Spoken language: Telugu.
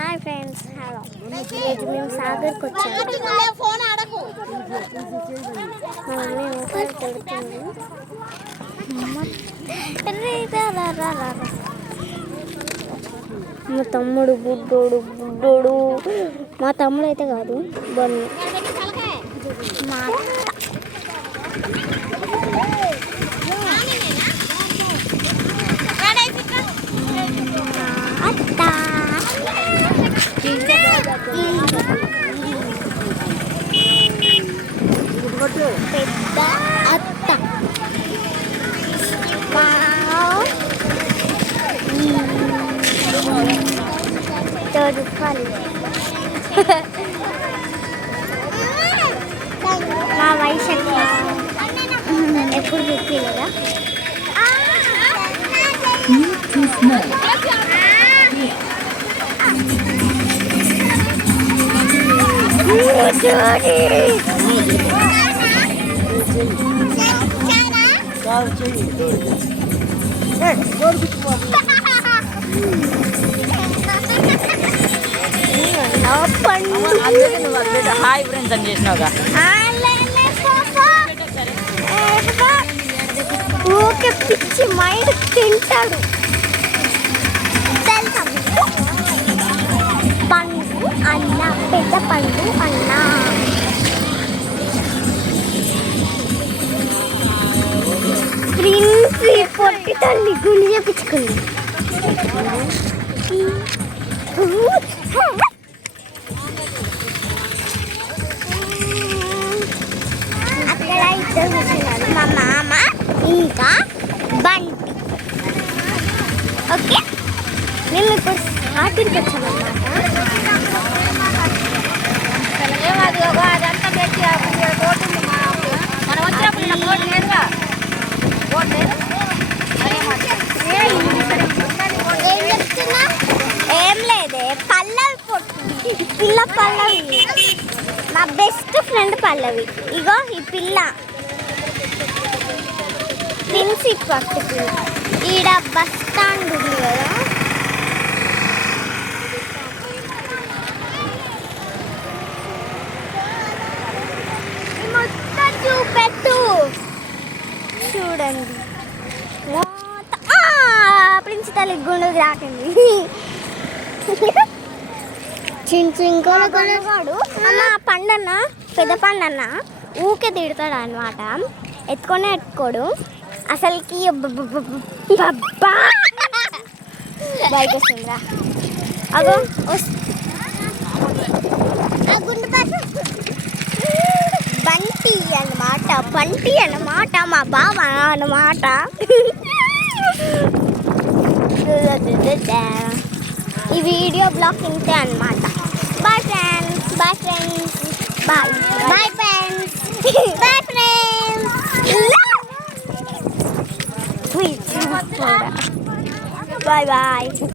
Hi friends, hello. ఈరోజు మేము సాగర్కి వచ్చాము. మా తమ్ముడు బుడ్డోడు మా తమ్ముడు అయితే కాదు, బన్ను. మా అత్త పెద్ద అత్త రూపాయలు మా వయసు ఎప్పుడు చెప్పలేదా? హాయ్ ఫ్రెండ్స్ అని చేసినావుగా. ఊకే పిచ్చి మైండ్ తింటాడు. పండు అన్న, పెద్ద పండు అన్న. ప్రిన్సీ పొట్టి తల్లి గుండె చేపించుకుంది. అక్కడ ఇద్దరు కూర్చున్నారు, మా మామ ఇంకా బంటి. ఓకే, మేము ఇప్పుడు ఆటికి వచ్చామన్నమాట. అదంతా పెట్టి మనం వచ్చినప్పుడు లేదుగా. ఏం చెప్తున్నా? ఏం లేదే, పల్లవి పొట్టి పిల్ల. పల్లవి నా బెస్ట్ ఫ్రెండ్ పల్లవి. ఇగో ఈ పిల్ల ప్రిన్సీ పొట్టి పిల్ల. ఈడ బస్ స్టాండ్ ఉంది కదా, మొత్తం చూపెట్టు. చూడండి, ప్రిన్సి తల్లి గుండెకి రాకండి. చిన్నగాడు అమ్మ పండన్న, పెద్ద పండన్న ఊకే తిడతాడు అనమాట. ఎత్తుకోడు అసలుకి. బయట వస్తుందిరా అగో బంటి అన్నమాట మా బావ అన్నమాట. ఈ వీడియో బ్లాగ్ ఇంతే అన్నమాట. Bye friends, bye friends, bye bye friends, bye friends, bye bye.